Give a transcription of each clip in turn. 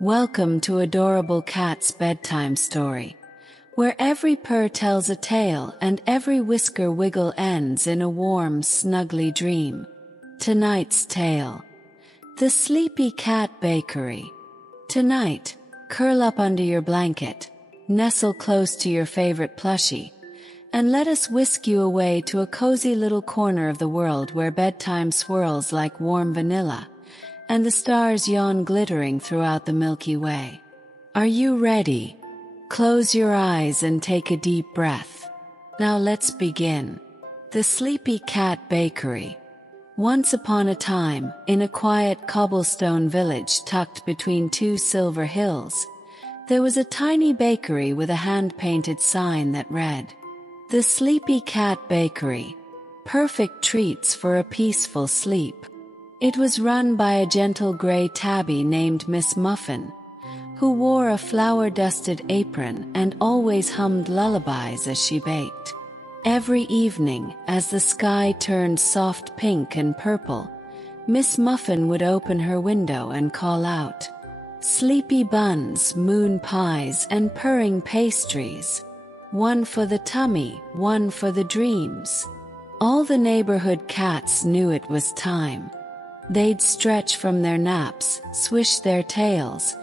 Welcome to Adorable Cat's Bedtime Story, where every purr tells a tale and every whisker wiggle ends in a warm, snuggly dream. Tonight's tale: The Sleepy Cat Bakery. Tonight, curl up under your blanket, nestle close to your favorite plushie, and let us whisk you away to a cozy little corner of the world where bedtime swirls like warm vanilla, and the stars yawn glittering throughout the Milky Way. Are you ready? Close your eyes and take a deep breath. Now let's begin. The Sleepy Cat Bakery. Once upon a time, in a quiet cobblestone village tucked between two silver hills, there was a tiny bakery with a hand-painted sign that read, "The Sleepy Cat Bakery. Perfect treats for a peaceful sleep." It was run by a gentle gray tabby named Miss Muffin, who wore a flour-dusted apron and always hummed lullabies as she baked. Every evening, as the sky turned soft pink and purple, Miss Muffin would open her window and call out, "Sleepy buns, moon pies, and purring pastries. One for the tummy, one for the dreams." All the neighborhood cats knew it was time. They'd stretch from their naps, swish their tails,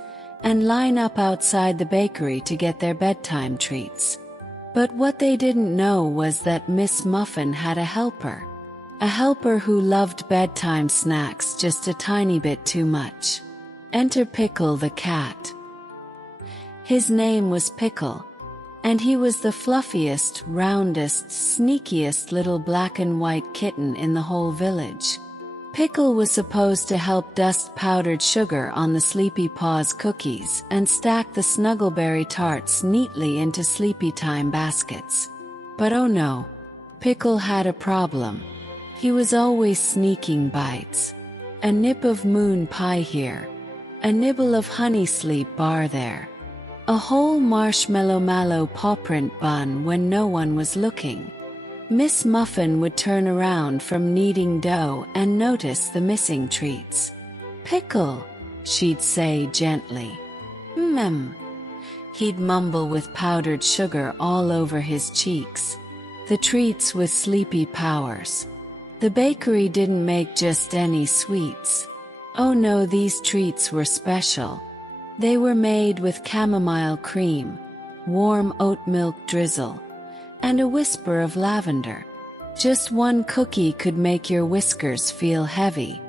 and line up outside the bakery to get their bedtime treats. But what they didn't know was that Miss Muffin had a helper who loved bedtime snacks just a tiny bit too much. Enter Pickle the cat. His name was Pickle, and he was the fluffiest, roundest, sneakiest little black and white kitten in the whole village. Pickle was supposed to help dust powdered sugar on the Sleepy Paws cookies and stack the Snuggleberry tarts neatly into sleepy time baskets. But oh no, Pickle had a problem. He was always sneaking bites. A nip of moon pie here, a nibble of honey sleep bar there, a whole marshmallow mallow paw print bun when no one was looking. Miss Muffin would turn around from kneading dough and notice the missing treats. "Pickle," she'd say gently. He'd mumble with powdered sugar all over his cheeks. The treats with sleepy powers. The bakery didn't make just any sweets. Oh no, these treats were special. They were made with chamomile cream, warm oat milk drizzle, and a whisper of lavender. Just one cookie could make your whiskers feel heavy.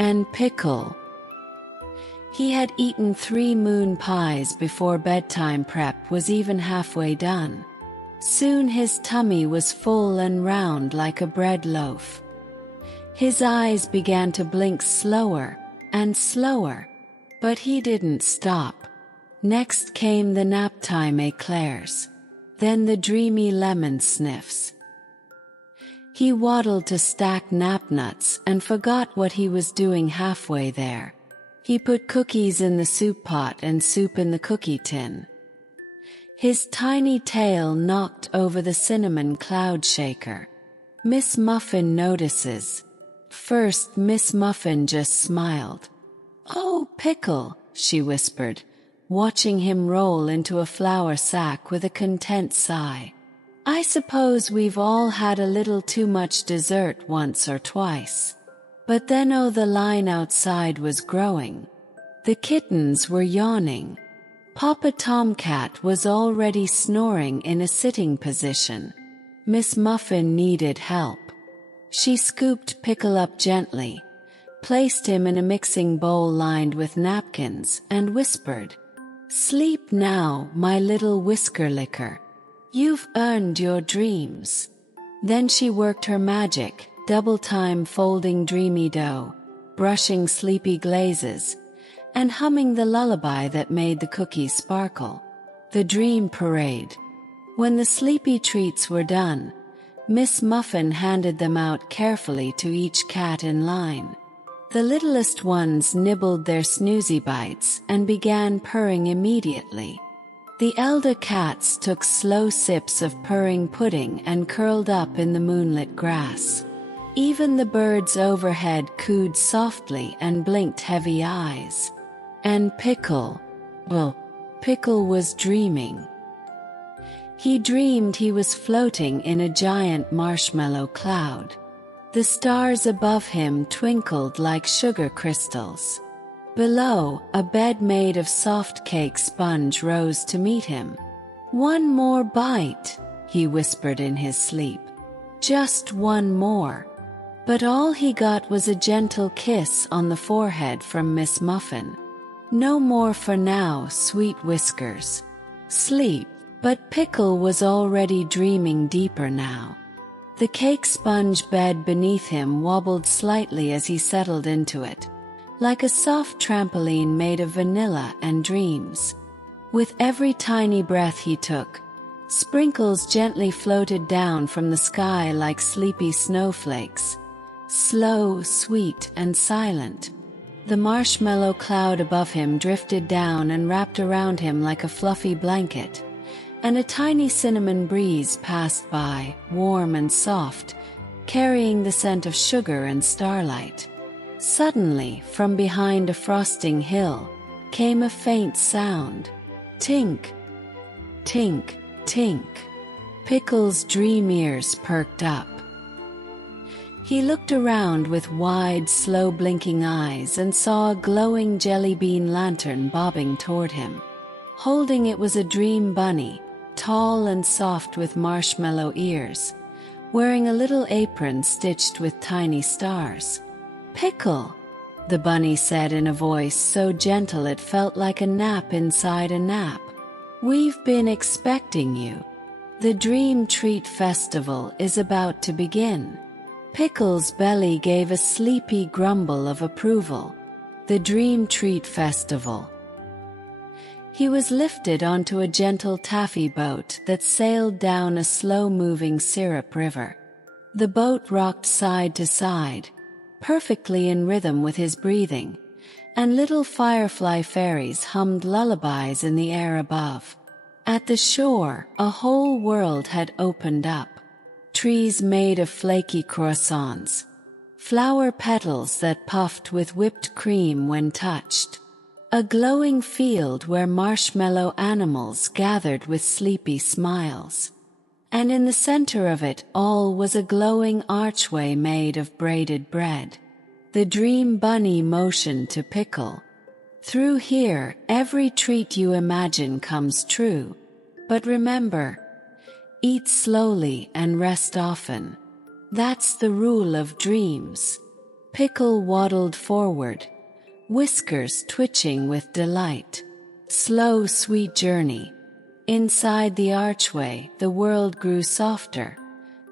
And Pickle, he had eaten 3 moon pies before bedtime prep was even halfway done. Soon his tummy was full and round like a bread loaf. His eyes began to blink slower and slower, but he didn't stop. Next came the naptime eclairs, then the dreamy lemon sniffs. He waddled to stack nap nuts and forgot what he was doing halfway there. He put cookies in the soup pot and soup in the cookie tin. His tiny tail knocked over the cinnamon cloud shaker. Miss Muffin notices. First, Miss Muffin just smiled. "Oh, Pickle," she whispered, watching him roll into a flour sack with a content sigh. "I suppose we've all had a little too much dessert once or twice." But then the line outside was growing. The kittens were yawning. Papa Tomcat was already snoring in a sitting position. Miss Muffin needed help. She scooped Pickle up gently, placed him in a mixing bowl lined with napkins, and whispered, "Sleep now, my little whisker licker. You've earned your dreams." Then she worked her magic, double-time folding dreamy dough, brushing sleepy glazes, and humming the lullaby that made the cookies sparkle. The dream parade. When the sleepy treats were done, Miss Muffin handed them out carefully to each cat in line. The littlest ones nibbled their snoozy bites and began purring immediately. The elder cats took slow sips of purring pudding and curled up in the moonlit grass. Even the birds overhead cooed softly and blinked heavy eyes. And Pickle, Well, Pickle was dreaming. He dreamed he was floating in a giant marshmallow cloud. The stars above him twinkled like sugar crystals. Below, a bed made of soft cake sponge rose to meet him. "One more bite," he whispered in his sleep. "Just one more." But all he got was a gentle kiss on the forehead from Miss Muffin. "No more for now, sweet Whiskers. Sleep." But Pickle was already dreaming deeper now. The cake sponge bed beneath him wobbled slightly as he settled into it, like a soft trampoline made of vanilla and dreams. With every tiny breath he took, sprinkles gently floated down from the sky like sleepy snowflakes, slow, sweet, and silent. The marshmallow cloud above him drifted down and wrapped around him like a fluffy blanket, and a tiny cinnamon breeze passed by, warm and soft, carrying the scent of sugar and starlight. Suddenly, from behind a frosting hill, came a faint sound. Tink, tink, tink. Pickle's dream ears perked up. He looked around with wide, slow-blinking eyes and saw a glowing jelly bean lantern bobbing toward him. Holding it was a dream bunny, tall and soft with marshmallow ears, wearing a little apron stitched with tiny stars. "Pickle," the bunny said in a voice so gentle it felt like a nap inside a nap. "We've been expecting you. The Dream Treat Festival is about to begin." Pickle's belly gave a sleepy grumble of approval. The Dream Treat Festival. He was lifted onto a gentle taffy boat that sailed down a slow-moving syrup river. The boat rocked side to side, perfectly in rhythm with his breathing, and little firefly fairies hummed lullabies in the air above. At the shore, a whole world had opened up. Trees made of flaky croissants, flower petals that puffed with whipped cream when touched, a glowing field where marshmallow animals gathered with sleepy smiles. And in the center of it all was a glowing archway made of braided bread. The dream bunny motioned to Pickle. "Through here, every treat you imagine comes true. But remember, eat slowly and rest often. That's the rule of dreams." Pickle waddled forward, whiskers twitching with delight. Slow, sweet journey. Inside the archway, the world grew softer,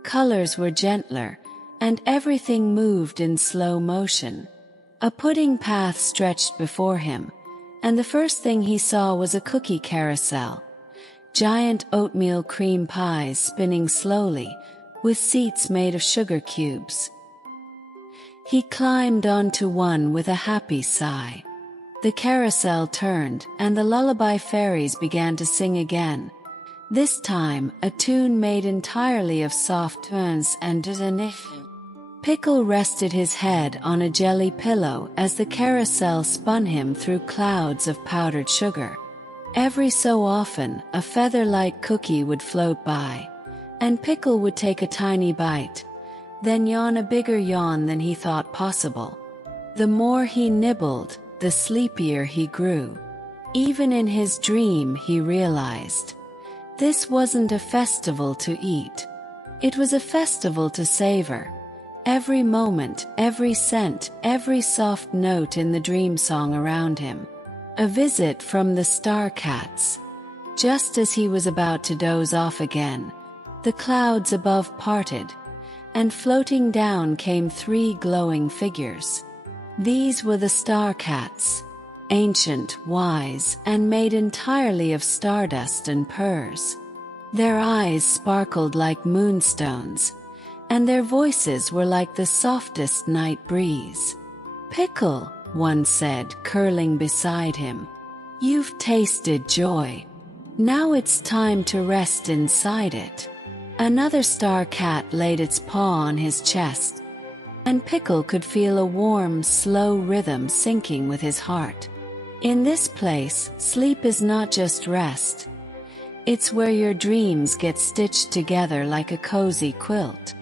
colors were gentler, and everything moved in slow motion. A pudding path stretched before him, and the first thing he saw was a cookie carousel. Giant oatmeal cream pies spinning slowly, with seats made of sugar cubes. He climbed onto one with a happy sigh. The carousel turned, and the lullaby fairies began to sing again. This time, a tune made entirely of soft tones and divination. Pickle rested his head on a jelly pillow as the carousel spun him through clouds of powdered sugar. Every so often, a feather-like cookie would float by, and Pickle would take a tiny bite, then yawn a bigger yawn than he thought possible. The more he nibbled, the sleepier he grew. Even in his dream he realized, this wasn't a festival to eat. It was a festival to savor. Every moment, every scent, every soft note in the dream song around him. A visit from the star cats. Just as he was about to doze off again, the clouds above parted, and floating down came 3 glowing figures. These were the star cats, ancient, wise, and made entirely of stardust and pearls. Their eyes sparkled like moonstones, and their voices were like the softest night breeze. "Pickle," one said, curling beside him, "you've tasted joy. Now it's time to rest inside it." Another star cat laid its paw on his chest, and Pickle could feel a warm, slow rhythm syncing with his heart. In this place, sleep is not just rest. It's where your dreams get stitched together like a cozy quilt.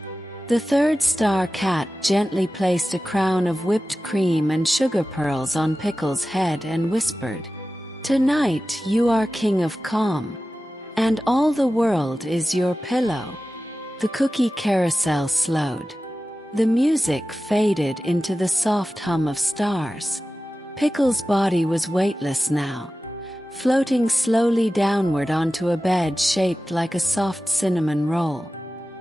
The third star cat gently placed a crown of whipped cream and sugar pearls on Pickle's head and whispered, "Tonight you are king of calm, and all the world is your pillow." The cookie carousel slowed. The music faded into the soft hum of stars. Pickle's body was weightless now, floating slowly downward onto a bed shaped like a soft cinnamon roll.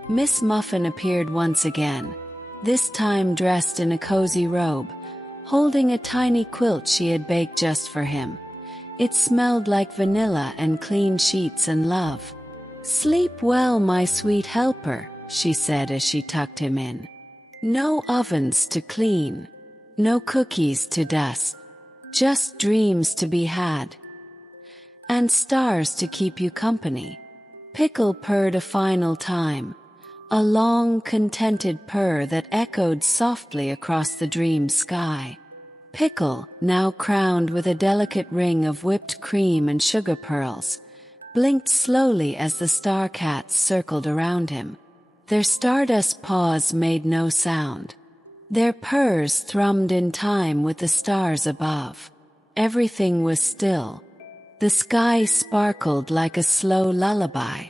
Miss Muffin appeared once again, this time dressed in a cozy robe, holding a tiny quilt she had baked just for him. It smelled like vanilla and clean sheets and love. "Sleep well, my sweet helper," she said as she tucked him in. "No ovens to clean, no cookies to dust, just dreams to be had, and stars to keep you company." Pickle purred a final time, a long, contented purr that echoed softly across the dream sky. Pickle, now crowned with a delicate ring of whipped cream and sugar pearls, blinked slowly as the star cats circled around him. Their stardust paws made no sound. Their purrs thrummed in time with the stars above. Everything was still. The sky sparkled like a slow lullaby.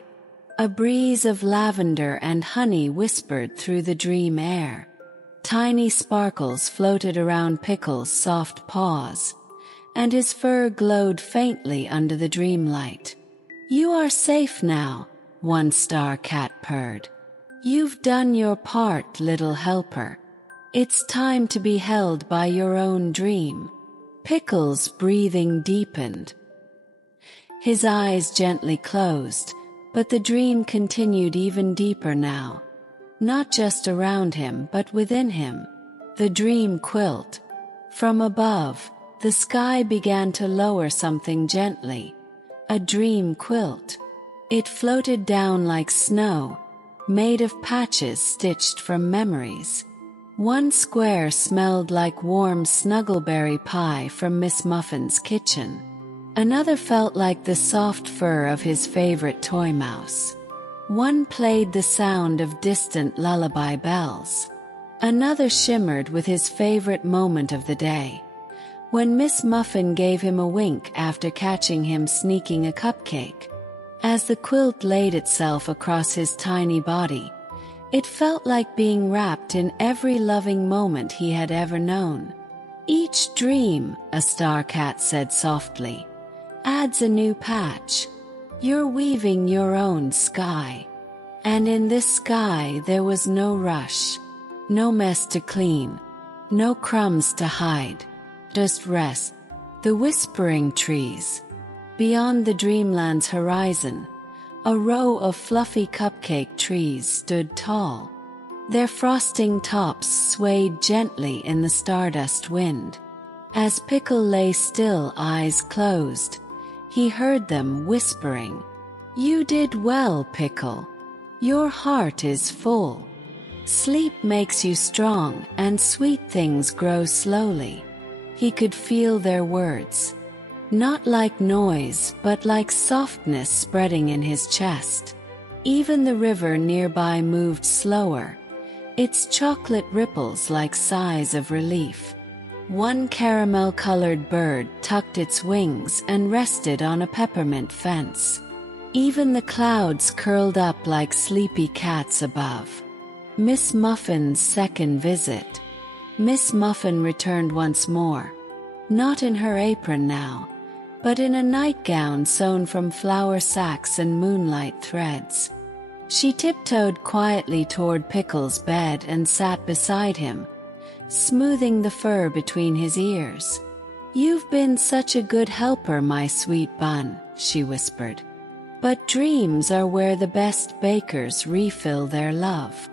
A breeze of lavender and honey whispered through the dream air. Tiny sparkles floated around Pickle's soft paws, and his fur glowed faintly under the dream light. "You are safe now," one star cat purred. "You've done your part, little helper. It's time to be held by your own dream." Pickle's breathing deepened. His eyes gently closed, but the dream continued even deeper now. Not just around him but within him. The dream quilt. From above, the sky began to lower something gently. A dream quilt. It floated down like snow, made of patches stitched from memories. One square smelled like warm snuggleberry pie from Miss Muffin's kitchen. Another felt like the soft fur of his favorite toy mouse. One played the sound of distant lullaby bells. Another shimmered with his favorite moment of the day, when Miss Muffin gave him a wink after catching him sneaking a cupcake. As the quilt laid itself across his tiny body, it felt like being wrapped in every loving moment he had ever known. "Each dream," a star cat said softly, "adds a new patch. You're weaving your own sky." And in this sky there was no rush, no mess to clean, no crumbs to hide, just rest. The whispering trees. Beyond the dreamland's horizon, a row of fluffy cupcake trees stood tall. Their frosting tops swayed gently in the stardust wind. As Pickle lay still, eyes closed, he heard them whispering, "You did well, Pickle. Your heart is full. Sleep makes you strong and sweet things grow slowly." He could feel their words. Not like noise, but like softness spreading in his chest. Even the river nearby moved slower, its chocolate ripples like sighs of relief. One caramel-colored bird tucked its wings and rested on a peppermint fence. Even the clouds curled up like sleepy cats above. Miss Muffin's second visit. Miss Muffin returned once more. Not in her apron now, but in a nightgown sewn from flour sacks and moonlight threads. She tiptoed quietly toward Pickle's bed and sat beside him, smoothing the fur between his ears. "You've been such a good helper, my sweet bun," she whispered. "But dreams are where the best bakers refill their love."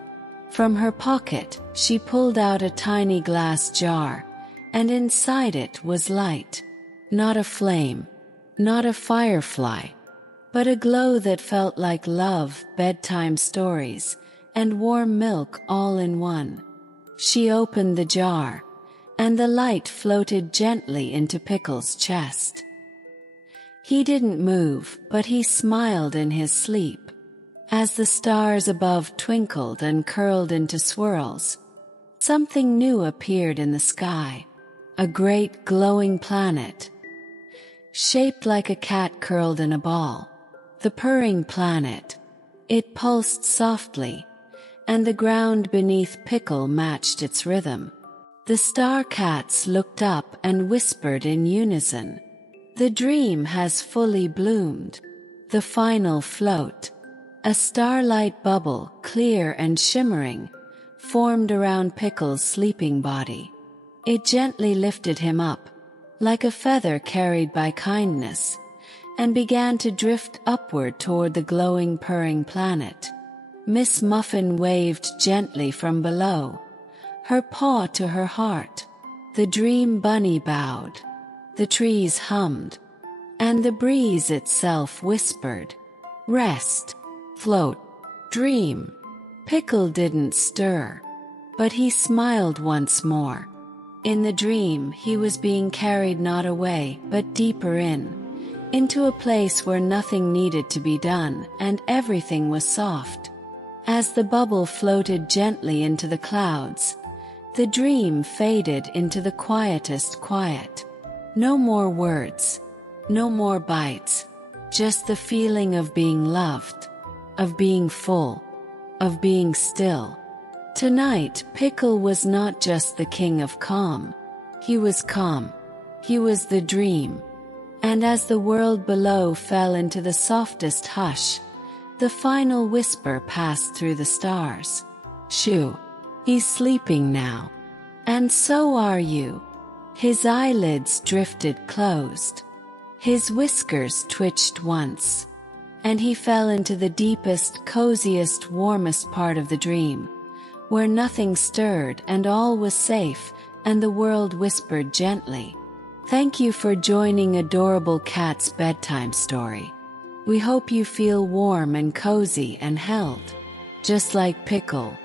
From her pocket, she pulled out a tiny glass jar, and inside it was light. Not a flame, not a firefly, but a glow that felt like love, bedtime stories, and warm milk all in one. She opened the jar, and the light floated gently into Pickle's chest. He didn't move, but he smiled in his sleep. As the stars above twinkled and curled into swirls, something new appeared in the sky. A great glowing planet, shaped like a cat curled in a ball. The purring planet. It pulsed softly, and the ground beneath Pickle matched its rhythm. The star cats looked up and whispered in unison, "The dream has fully bloomed." The final float. A starlight bubble, clear and shimmering, formed around Pickle's sleeping body. It gently lifted him up, like a feather carried by kindness, and began to drift upward toward the glowing purring planet. Miss Muffin waved gently from below, her paw to her heart. The dream bunny bowed. The trees hummed, and the breeze itself whispered, "Rest, float, dream." Pickle didn't stir, but he smiled once more. In the dream, he was being carried not away, but deeper into a place where nothing needed to be done, and everything was soft. As the bubble floated gently into the clouds, the dream faded into the quietest quiet. No more words, no more bites, just the feeling of being loved, of being full, of being still. Tonight, Pickle was not just the king of calm. He was calm. He was the dream. And as the world below fell into the softest hush, the final whisper passed through the stars. "Shoo, he's sleeping now. And so are you." His eyelids drifted closed. His whiskers twitched once, and he fell into the deepest, coziest, warmest part of the dream, where nothing stirred and all was safe, and the world whispered gently, "Thank you for joining Adorable Cat's bedtime story. We hope you feel warm and cozy and held, just like Pickle."